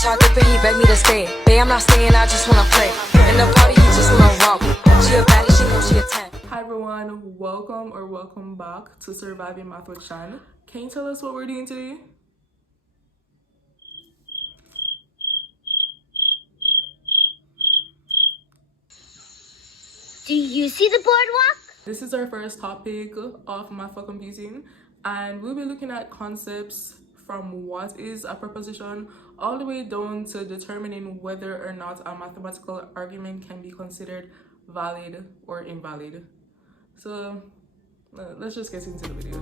Talking, but he begged me to stay. Babe, I'm not staying, I just wanna play. In the party, he just wanna romp. She a baddie, she knows she a 10. Hi everyone, welcome back to Surviving Math with Shan. Can you tell us what we're doing today? Do you see the boardwalk? This is our first topic of Math for Computing, and we'll be looking at concepts from what is a proposition all the way down to determining whether or not a mathematical argument can be considered valid or invalid. So let's just get into the video.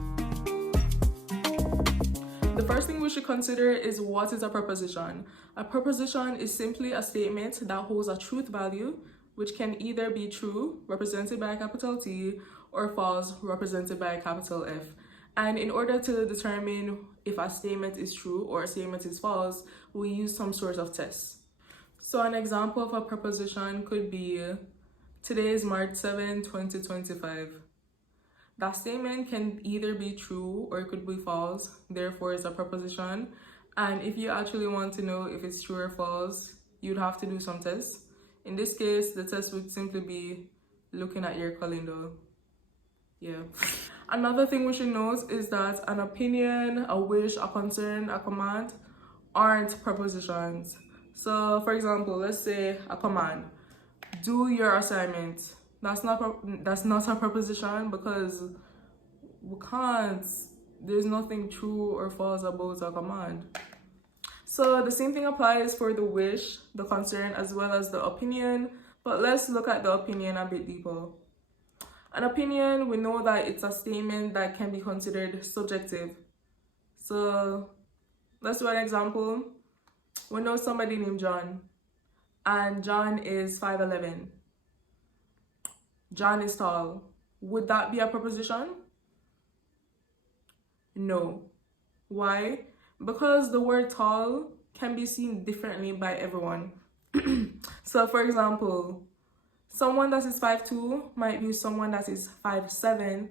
The first thing we should consider is what is a proposition. A proposition is simply a statement that holds a truth value, which can either be true, represented by a capital T, or false, represented by a capital F. And in order to determine if a statement is true or a statement is false, we use some sort of test. So an example of a proposition could be, today is March 7, 2025. That statement can either be true or it could be false, therefore it's a proposition. And if you actually want to know if it's true or false, you'd have to do some tests. In this case, the test would simply be looking at your calendar. Yeah. Another thing we should note is that an opinion, a wish, a concern, a command aren't propositions. So for example, let's say a command, do your assignment. That's not a proposition because there's nothing true or false about a command. So the same thing applies for the wish, the concern, as well as the opinion, but let's look at the opinion a bit deeper. An opinion, we know that it's a statement that can be considered subjective. So let's do an example. We know somebody named John, and John is 5'11". John is tall. Would that be a proposition? No. Why? Because the word tall can be seen differently by everyone. So for example, someone that is 5'2" might view someone that is 5'7"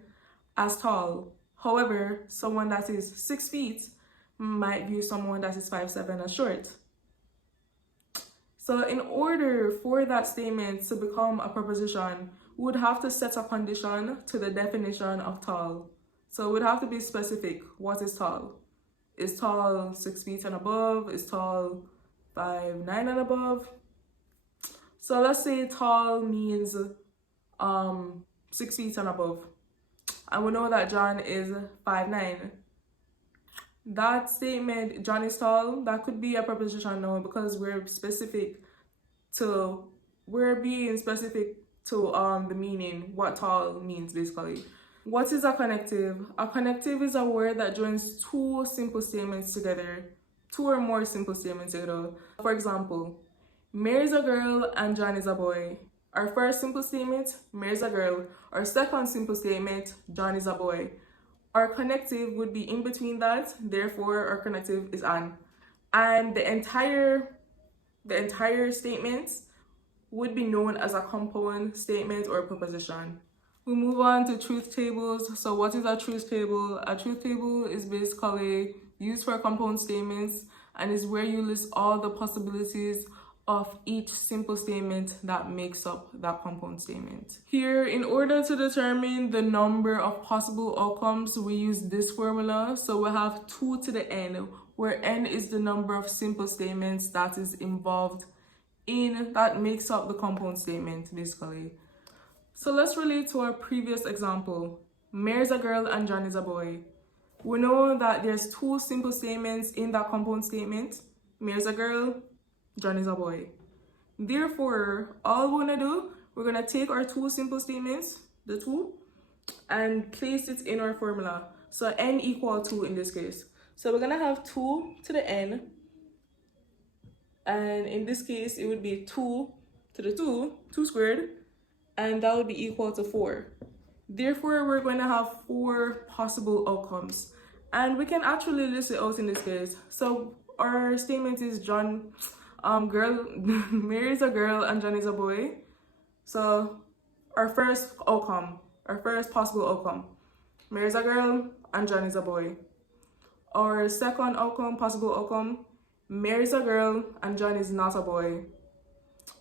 as tall. However, someone that is 6 feet might view someone that is 5'7" as short. So in order for that statement to become a proposition, we would have to set a condition to the definition of tall. So we'd have to be specific. What is tall? Is tall 6 feet and above? Is tall 5'9" and above? So let's say tall means 6 feet and above. And we know that John is 5'9". That statement, John is tall, that could be a proposition now because we're being specific to the meaning, what tall means basically. What is a connective? A connective is a word that joins two simple statements together, two or more simple statements together. For example, Mary is a girl and John is a boy. Our first simple statement, Mary is a girl. Our second simple statement, John is a boy. Our connective would be in between that, therefore our connective is an. And the entire statement would be known as a compound statement or proposition. We move on to truth tables. So what is a truth table? A truth table is basically used for compound statements and is where you list all the possibilities of each simple statement that makes up that compound statement. Here, in order to determine the number of possible outcomes, we use this formula. So we have 2 to the n, where n is the number of simple statements that is involved that makes up the compound statement, basically. So let's relate to our previous example. Mary is a girl and John is a boy. We know that there's 2 simple statements in that compound statement. Mary is a girl, John is a boy. Therefore, all we're gonna do, we're gonna take our 2 simple statements, the 2, and place it in our formula. So n equal 2 in this case. So we're gonna have 2 to the n, and in this case, it would be 2 to the 2 squared, and that would be equal to 4. Therefore, we're going to have 4 possible outcomes. And we can actually list it out in this case. So our statement is Mary is a girl and John is a boy. So our first possible outcome, Mary is a girl and John is a boy. Our second possible outcome Mary's a girl and John is not a boy.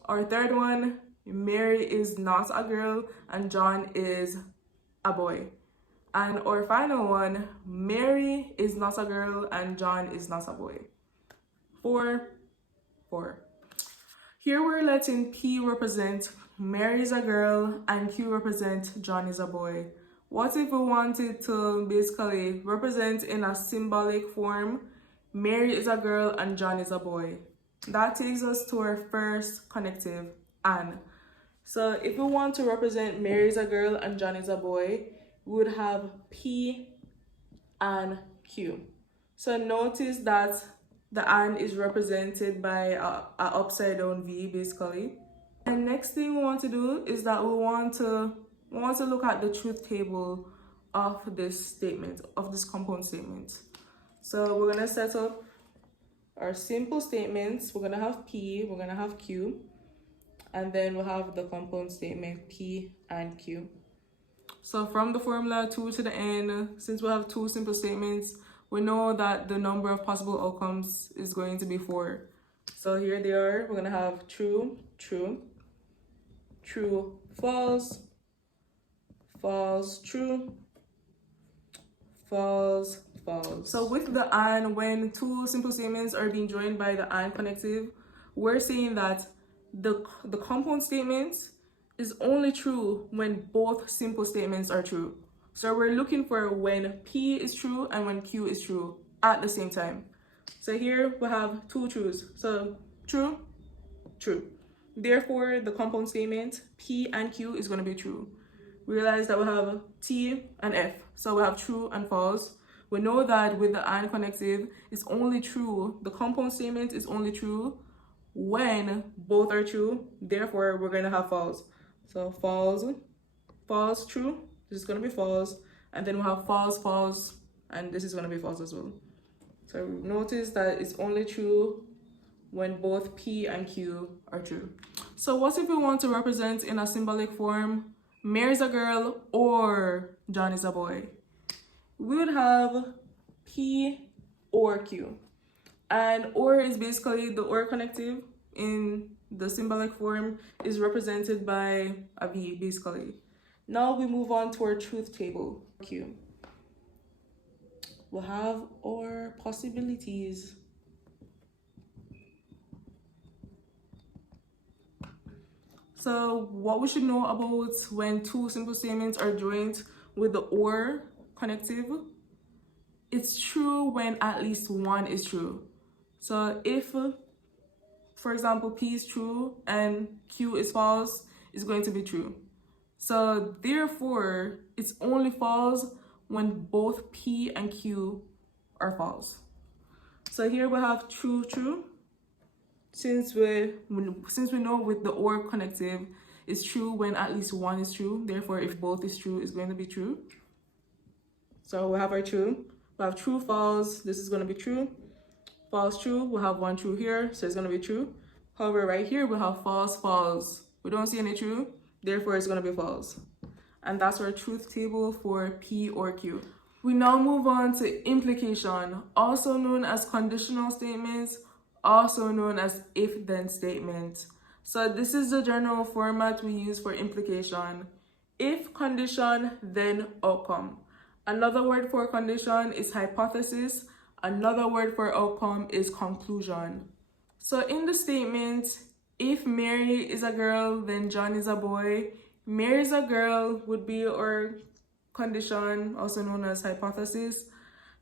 Our third one, Mary is not a girl and John is a boy. And our final one, Mary is not a girl and John is not a boy. 4. Here we're letting P represent Mary is a girl and Q represent John is a boy. What if we wanted to basically represent in a symbolic form, Mary is a girl and John is a boy? That takes us to our first connective, and. So if we want to represent Mary is a girl and John is a boy, we would have P and Q. So notice that the and is represented by a upside down V basically. And next thing we want to do is that we want to look at the truth table of this statement, of this compound statement. So we're gonna set up our simple statements. We're gonna have P, we're gonna have Q, and then we'll have the compound statement P and Q. So from the formula 2 to the n, since we have two simple statements, we know that the number of possible outcomes is going to be 4. So here they are. We're gonna have true, true, true, false, false, true, false, false. So with the and, when two simple statements are being joined by the and connective, we're saying that the compound statement is only true when both simple statements are true. So we're looking for when P is true and when Q is true at the same time. So here we have two truths. So true, true. Therefore, the compound statement P and Q is going to be true. Realize that we have T and F. So we have true and false. We know that with the and connective, it's only true. The compound statement is only true when both are true. Therefore, we're going to have false. So false, false, true. This is going to be false. And then we have false, false. And this is going to be false as well. So notice that it's only true when both P and Q are true. So what if we want to represent in a symbolic form, Mary's a girl or John is a boy? We would have P or Q. And or is basically the or connective in the symbolic form is represented by a V basically. Now we move on to our truth table, Q. We'll have our possibilities. So what we should know about when two simple statements are joined with the or connective, it's true when at least one is true. So if, for example, P is true and Q is false, it's going to be true. So therefore, it's only false when both P and Q are false. So here we have true, true. Since we know with the or connective, it's true when at least one is true. Therefore, if both is true, it's going to be true. So we have our true. We have true, false. This is going to be true. False, true. We'll have one true here, so it's going to be true. However, right here, we have false, false. We don't see any true. Therefore, it's going to be false. And that's our truth table for P or Q. We now move on to implication, also known as conditional statements, also known as if-then statements. So this is the general format we use for implication. If condition, then outcome. Another word for condition is hypothesis. Another word for outcome is conclusion. So in the statement, if Mary is a girl, then John is a boy. Mary is a girl would be our condition, also known as hypothesis.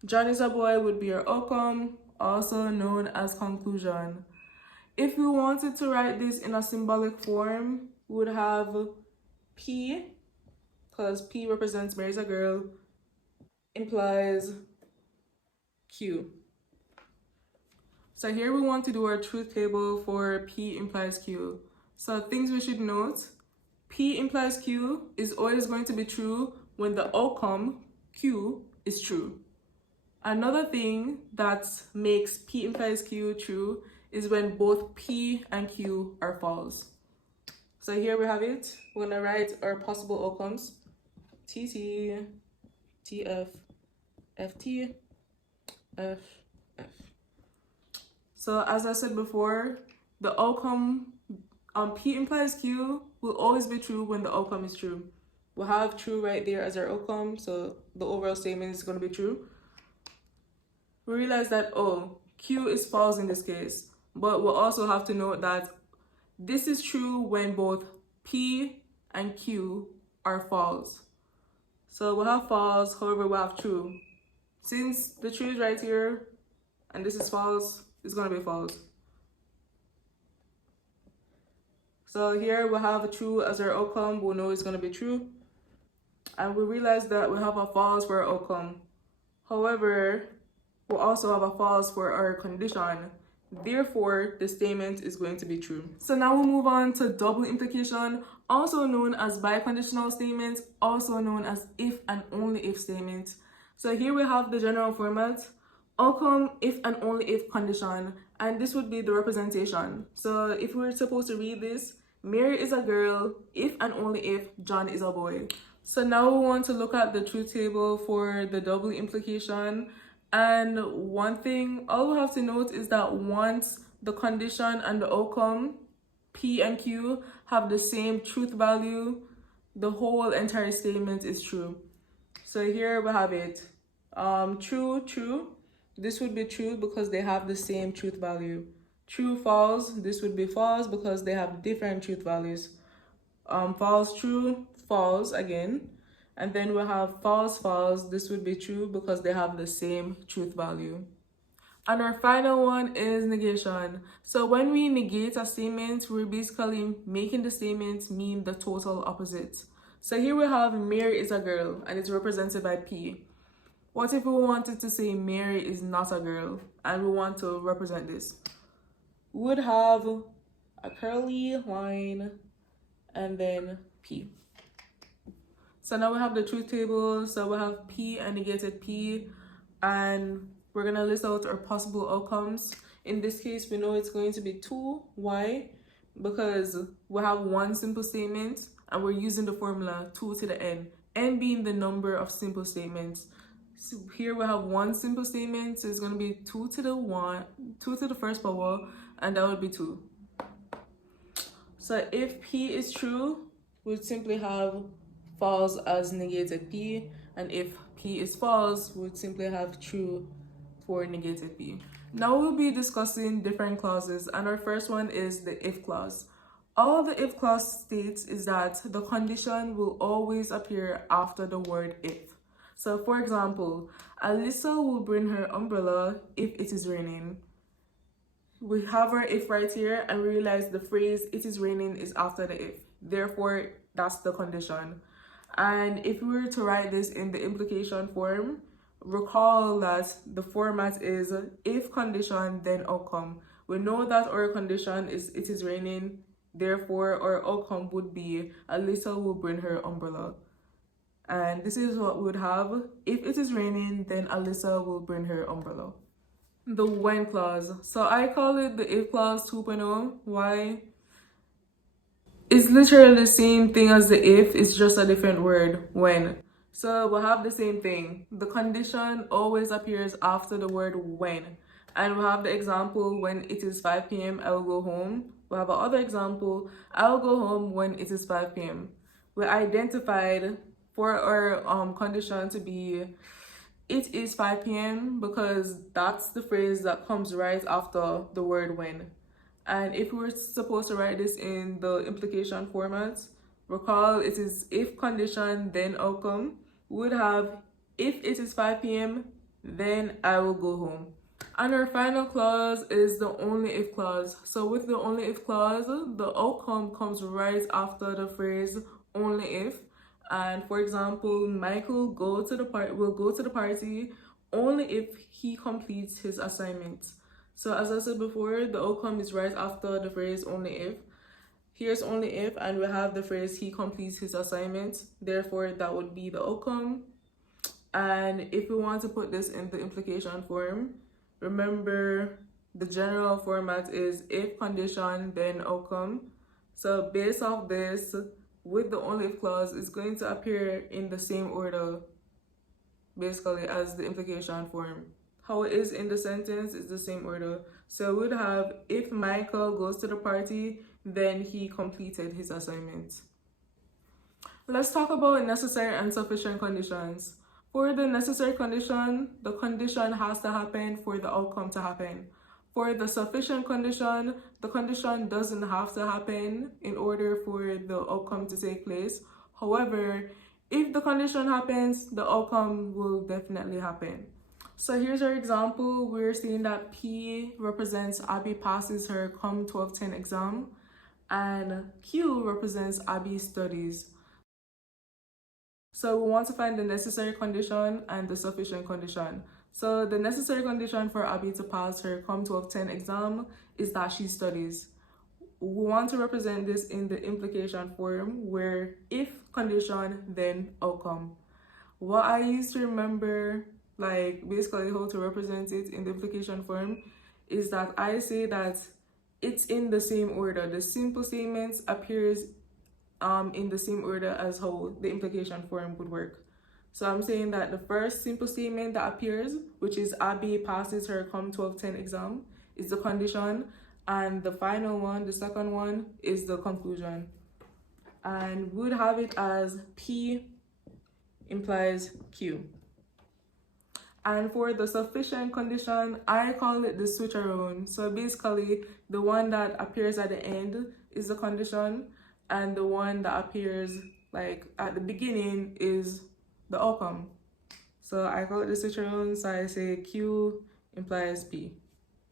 John is a boy would be our outcome, also known as conclusion. If we wanted to write this in a symbolic form, we would have P, because P represents Mary is a girl, implies Q. So here we want to do our truth table for P implies Q. So things we should note, P implies Q is always going to be true when the outcome, Q, is true. Another thing that makes P implies Q true is when both P and Q are false. So here we have it. We're gonna write our possible outcomes. TT, TF, FT, F, F. So as I said before, the outcome P implies Q will always be true when the outcome is true. We'll have true right there as our outcome, so the overall statement is going to be true. We realize that, oh, Q is false in this case, but we'll also have to note that this is true when both P and Q are false. So we'll have false, however we'll have true. Since the true is right here and this is false, it's going to be false. So here we'll have a true as our outcome, we'll know it's going to be true. And we realize that we have a false for our outcome. However, we'll also have a false for our condition. Therefore, the statement is going to be true. So now we'll move on to double implication, also known as biconditional statements, also known as if and only if statements. So here we have the general format, outcome, if and only if condition, and this would be the representation. So if we were supposed to read this, Mary is a girl, if and only if John is a boy. So now we want to look at the truth table for the double implication. And one thing, all we have to note is that once the condition and the outcome, P and Q, have the same truth value, the whole entire statement is true. So here we have it. True, true. This would be true because they have the same truth value. True, false. This would be false because they have different truth values. False, true, false again. And then we'll have false, false. This would be true because they have the same truth value. And our final one is negation. So when we negate a statement, we're basically making the statement mean the total opposite. So here we have Mary is a girl and it's represented by P. What if we wanted to say Mary is not a girl and we want to represent this? We would have a curly line and then P. So now we have the truth table. So we have P and negated P, and we're going to list out our possible outcomes. In this case, we know it's going to be 2. Why? Because we have one simple statement and we're using the formula 2 to the n, n being the number of simple statements. So here we have one simple statement, so it's going to be 2 to the first power, and that would be 2. So if P is true, we'd simply have false as negated P, and if P is false, we'd simply have true for negated P. Now we'll be discussing different clauses, and our first one is the if clause. All the if clause states is that the condition will always appear after the word if. So for example, Alyssa will bring her umbrella if it is raining. We have our if right here and we realize the phrase it is raining is after the if. Therefore, that's the condition. And if we were to write this in the implication form, recall that the format is if condition, then outcome. We know that our condition is it is raining. Therefore, our outcome would be Alyssa will bring her umbrella. And this is what we would have. If it is raining, then Alyssa will bring her umbrella. The when clause. So I call it the if clause 2.0. Why? It's literally the same thing as the if, it's just a different word, when. So we'll have the same thing. The condition always appears after the word when. And we'll have the example, when it is 5 p.m., I will go home. We'll have another example, I will go home when it is 5 p.m. We identified for our condition to be it is 5 p.m. because that's the phrase that comes right after the word when. And if we were supposed to write this in the implication format, recall it is if condition, then outcome. We would have if it is 5 p.m., then I will go home. And our final clause is the only if clause. So with the only if clause, the outcome comes right after the phrase only if. And for example, Michael will go to the party only if he completes his assignment. So as I said before, the outcome is right after the phrase only if. Here's only if, and we have the phrase he completes his assignment. Therefore, that would be the outcome. And if we want to put this in the implication form, remember the general format is if condition, then outcome. So based off this, with the only if clause, it's going to appear in the same order, basically, as the implication form. How it is in the sentence is the same order. So we would have, if Michael goes to the party, then he completed his assignment. Let's talk about necessary and sufficient conditions. For the necessary condition, the condition has to happen for the outcome to happen. For the sufficient condition, the condition doesn't have to happen in order for the outcome to take place. However, if the condition happens, the outcome will definitely happen. So here's our example. We're seeing that P represents Abby passes her COM 1210 exam, and Q represents Abby studies. So we want to find the necessary condition and the sufficient condition. So the necessary condition for Abby to pass her COM 1210 exam is that she studies. We want to represent this in the implication form, where if condition, then outcome. What I used to remember, like basically how to represent it in the implication form, is that I say that it's in the same order. The simple statements appears in the same order as how the implication form would work. So I'm saying that the first simple statement that appears, which is Abby passes her COM 1210 exam, is the condition, and the final one, the second one, is the conclusion. And we would have it as P implies Q. And for the sufficient condition, I call it the switch around. So basically, the one that appears at the end is the condition, and the one that appears like at the beginning is the outcome. So I call it the switch around, so I say Q implies P.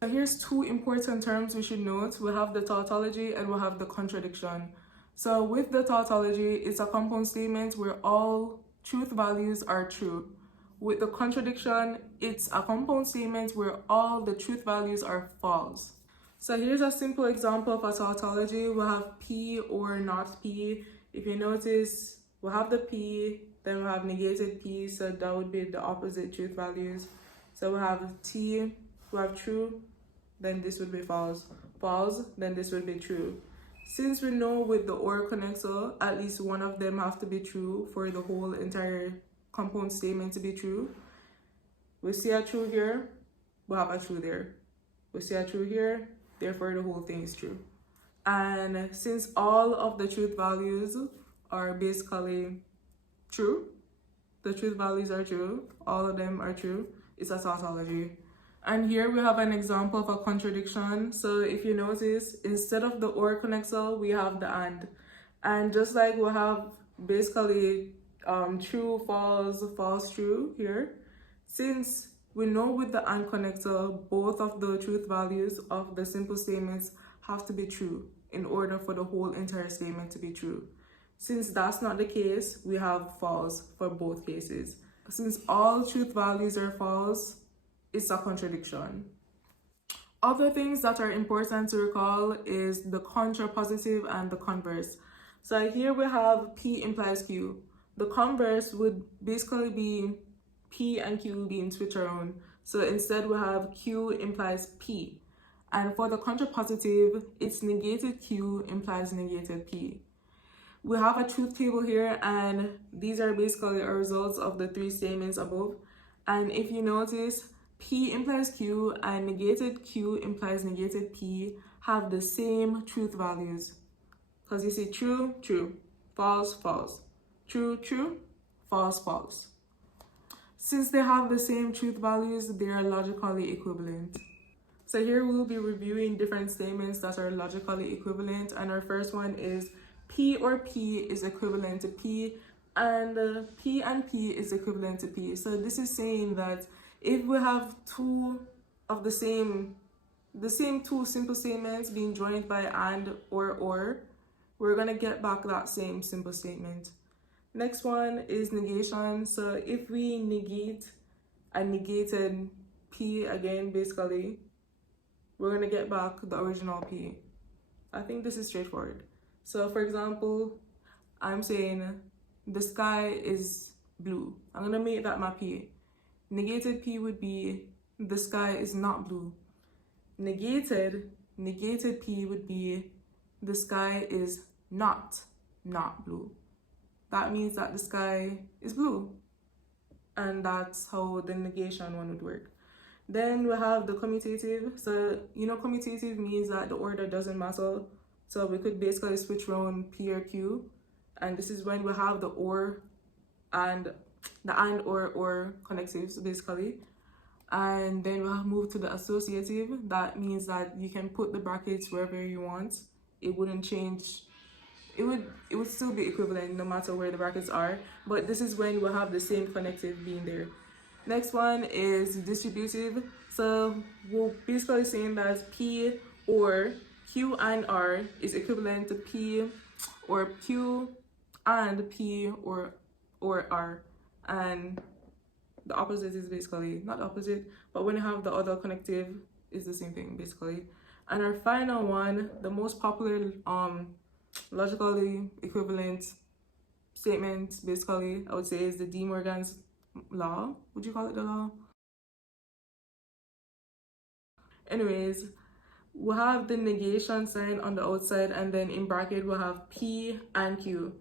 So here's two important terms we should note. We have the tautology and we have the contradiction. So with the tautology, it's a compound statement where all truth values are true. With the contradiction, it's a compound statement where all the truth values are false. So here's a simple example of a tautology. We'll have P or not P. If you notice, we'll have the P, then we'll have negated P, so that would be the opposite truth values. So we'll have T, we'll have true, then this would be false. False, then this would be true. Since we know with the or connector, at least one of them have to be true for the whole entire compound statement to be true. We see a true here, we'll have a true there. We see a true here, therefore the whole thing is true. And since all of the truth values are basically true, the truth values are true, all of them are true, it's a tautology. And here we have an example of a contradiction. So if you notice, instead of the or connector, we have the and. And just like we have basically true, false, false, true here, since we know with the and connector, both of the truth values of the simple statements have to be true in order for the whole entire statement to be true. Since that's not the case, we have false for both cases. Since all truth values are false, it's a contradiction. Other things that are important to recall is the contrapositive and the converse. So here we have P implies Q. The converse would basically be P and Q being switched around. So instead we have Q implies P. And for the contrapositive, it's negated Q implies negated P. We have a truth table here, and these are basically our results of the three statements above. And if you notice, P implies Q and negated Q implies negated P have the same truth values. Because you see true, true, false, false, true, true, false, false. Since they have the same truth values, they are logically equivalent. So here we'll be reviewing different statements that are logically equivalent, and our first one is P or P is equivalent to P, and P is equivalent to P. So this is saying that if we have two of the same two simple statements being joined by and or, we're gonna get back that same simple statement. Next one is negation. So if we negate a negated P again, basically, we're gonna get back the original P. I think this is straightforward. So for example, I'm saying the sky is blue. I'm gonna make that my P. Negated P would be the sky is not blue. Negated P would be the sky is not blue. That means that the sky is blue. And that's how the negation one would work. Then we have the commutative. So, commutative means that the order doesn't matter. So we could basically switch around P or Q. And this is when we have the or and the and or connectives, basically. And then we'll move to the associative. That means that you can put the brackets wherever you want. It wouldn't change. It would still be equivalent no matter where the brackets are. But this is when we'll have the same connective being there. Next one is distributive. So we're basically saying that P or Q and R is equivalent to P or Q and P or R. And the opposite is basically, not the opposite, but when you have the other connective, is the same thing basically. And our final one, the most popular logically equivalent statement basically, I would say, is the De Morgan's law. Would you call it the law? Anyways, we'll have the negation sign on the outside, and then in bracket we'll have P and Q.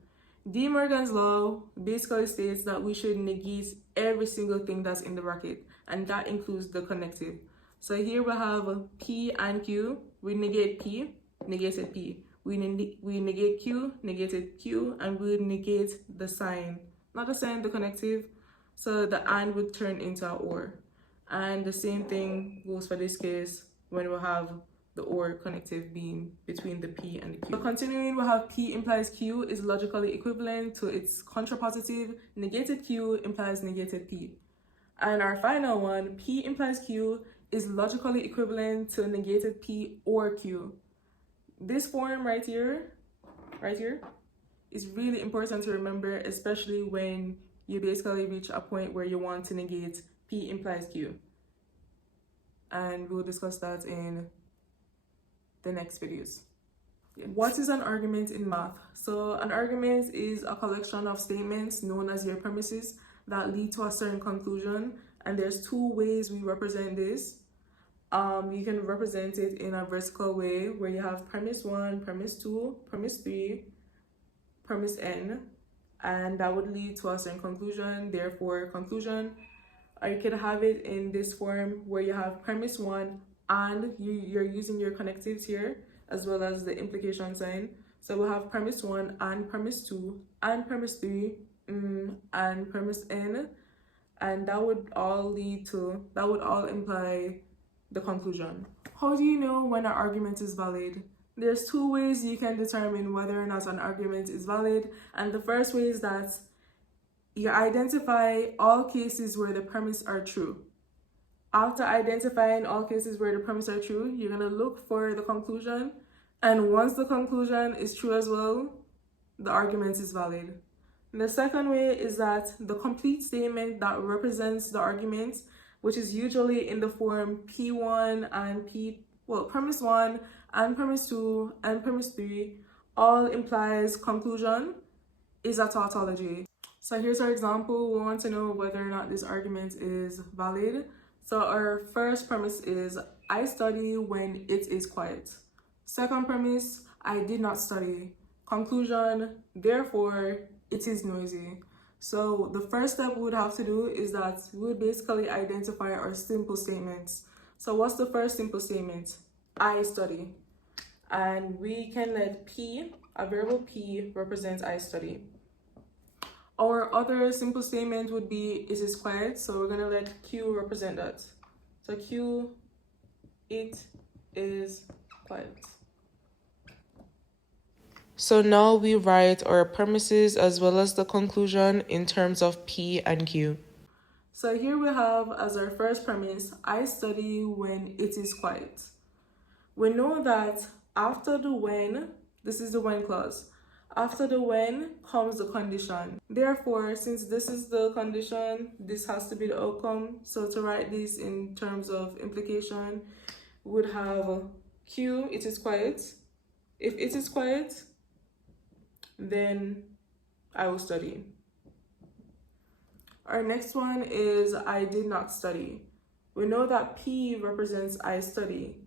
De Morgan's law basically states that we should negate every single thing that's in the bracket, and that includes the connective. So here we have P and Q. We negate P, negated P. We negate Q, negated Q, and we negate the sign. Not the sign, the connective. So the and would turn into a or. And the same thing goes for this case when we have the or connective being between the P and the Q. So continuing, we have P implies Q is logically equivalent to its contrapositive. Negated Q implies negated P. And our final one, P implies Q, is logically equivalent to negated P or Q. This form right here, is really important to remember, especially when you basically reach a point where you want to negate P implies Q. And we'll discuss that in the next videos. What is an argument in math? So an argument is a collection of statements known as your premises that lead to a certain conclusion, and there's two ways we represent this. You can represent it in a vertical way where you have premise 1, premise 2, premise 3, premise n, and that would lead to a certain conclusion, therefore conclusion. Or you could have it in this form where you have premise 1 and you're using your connectives here as well as the implication sign. So we'll have premise 1 and premise 2 and premise 3 and premise n, and that would all imply the conclusion. How do you know when an argument is valid? There's two ways you can determine whether or not an argument is valid, and the first way is that you identify all cases where the premise are true. After identifying all cases where the premise are true, you're going to look for the conclusion, and once the conclusion is true as well, the argument is valid. And the second way is that the complete statement that represents the argument, which is usually in the form P1 and premise 1 and premise 2 and premise 3, all implies conclusion, is a tautology. So here's our example. We want to know whether or not this argument is valid. So our first premise is, I study when it is quiet. Second premise, I did not study. Conclusion, therefore, it is noisy. So the first step we would have to do is that we would basically identify our simple statements. So what's the first simple statement? I study. And we can let P, a variable P, represent I study. Our other simple statement would be it is quiet, so we're gonna let Q represent that. So Q, it is quiet. So now we write our premises as well as the conclusion in terms of P and Q. So here we have as our first premise, I study when it is quiet. We know that after the when, this is the when clause. After the when comes the condition. Therefore, since this is the condition, this has to be the outcome. So to write this in terms of implication, we would have Q, it is quiet. If it is quiet, then I will study. Our next one is I did not study. We know that P represents I study.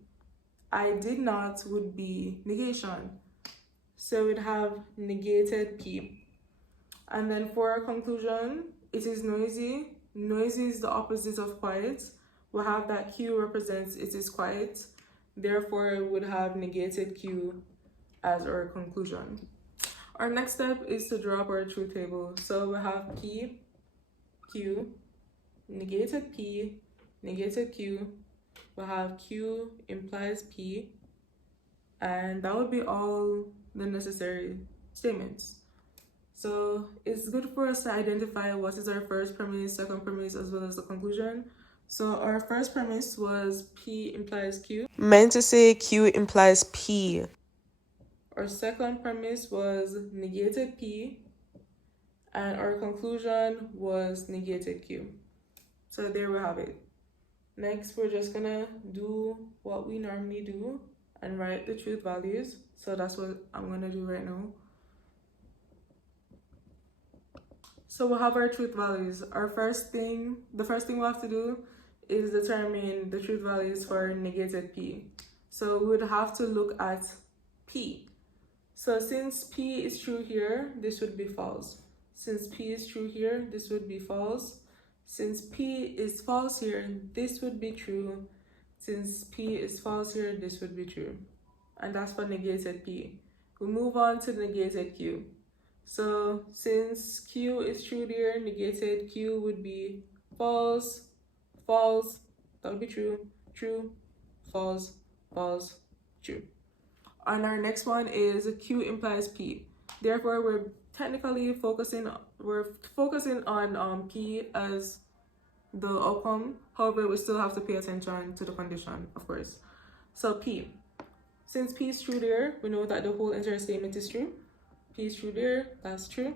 I did not would be negation. So we'd have negated P. And then for our conclusion, it is noisy. Noisy is the opposite of quiet. we'll have that Q represents it is quiet. Therefore, we would have negated Q as our conclusion. Our next step is to draw up our truth table. So we have P, Q, negated P, negated Q. We'll have Q implies P, and that would be all the necessary statements. So it's good for us to identify what is our first premise, second premise, as well as the conclusion. So our first premise was P implies Q. Meant to say Q implies P. Our second premise was negated P, and our conclusion was negated Q. So there we have it. Next, we're just gonna do what we normally do and write the truth values. So that's what I'm gonna do right now. So we'll have our truth values. The first thing we have to do is determine the truth values for negated P. So we would have to look at P. So since P is true here, this would be false. Since P is true here, this would be false. Since P is false here, this would be true. Since P is false here, this would be true. And that's for negated P. We move on to negated Q. So since Q is true here, negated Q would be false, false, that would be true, true, false, false, true. And our next one is Q implies P. Therefore, we're technically focusing on P as the outcome. However, we still have to pay attention to the condition, of course. So P. Since P is true there, we know that the whole entire statement is true. P is true there, that's true.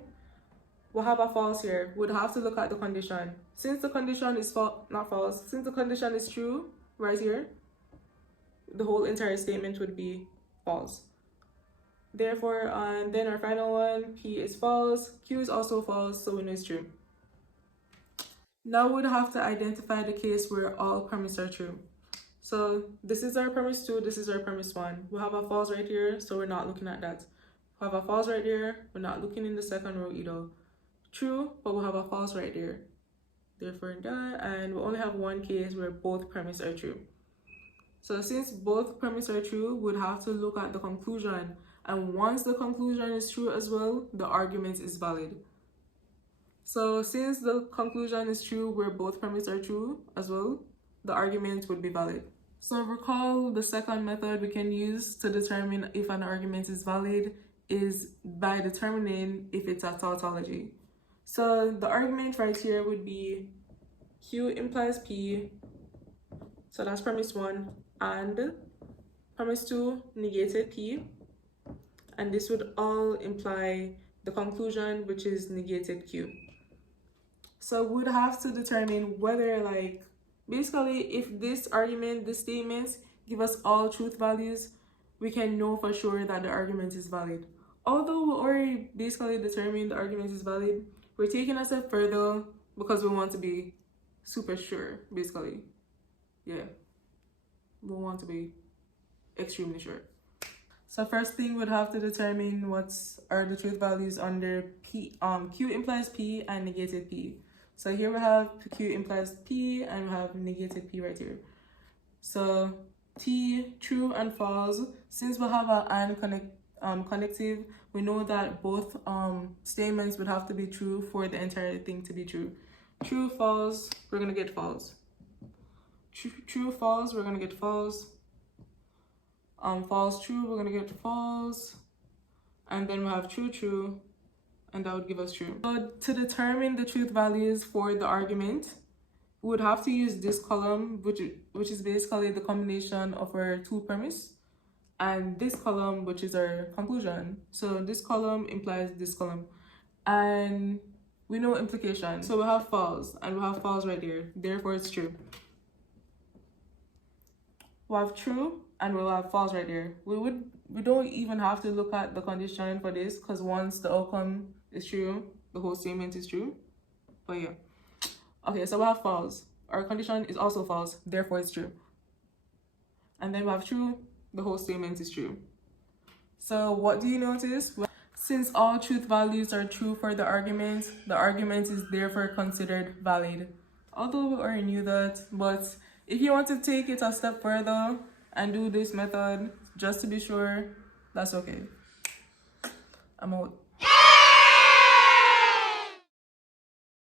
We'll have a false here. We'd have to look at the condition. Since the condition is since the condition is true right here, the whole entire statement would be false. Therefore, and then our final one, P is false, Q is also false, so we know it's true. Now we'd have to identify the case where all premises are true. So this is our premise 2, this is our premise 1. We'll have a false right here, so we're not looking at that. We'll have a false right there, we're not looking in the second row either. True, but we'll have a false right there. Therefore that, and we only have one case where both premises are true. So since both premises are true, we'd have to look at the conclusion. And once the conclusion is true as well, the argument is valid. So since the conclusion is true where both premises are true as well, the argument would be valid. So recall the second method we can use to determine if an argument is valid is by determining if it's a tautology. So the argument right here would be Q implies P. So that's premise 1, and premise 2 negated P. And this would all imply the conclusion, which is negated Q. So we'd have to determine whether, like, basically if this argument, this statement give us all truth values, we can know for sure that the argument is valid. Although we already basically determined the argument is valid, we're taking a step further because we want to be super sure, basically. Yeah, we want to be extremely sure. So first thing, we'd have to determine what are the truth values under P. Q implies P and negated P. So here we have Q implies P and we have negated P right here. So T, true and false. Since we have an and connective, we know that both statements would have to be true for the entire thing to be true. True, false, we're gonna get false. True, false, we're gonna get false. False, true, we're gonna get false. And then we have true, true, and that would give us true. So to determine the truth values for the argument, we would have to use this column, which is basically the combination of our two premises, and this column, which is our conclusion. So this column implies this column. And we know implication. So we have false, and we have false right here. Therefore, it's true. We have true, and we'll have false right there. We don't even have to look at the condition for this, because once the outcome is true, the whole statement is true. But yeah. Okay, so we have false. Our condition is also false, therefore it's true. And then we have true, the whole statement is true. So what do you notice? Since all truth values are true for the argument is therefore considered valid. Although we already knew that, but If you want to take it a step further and do this method just to be sure, that's okay. I'm out.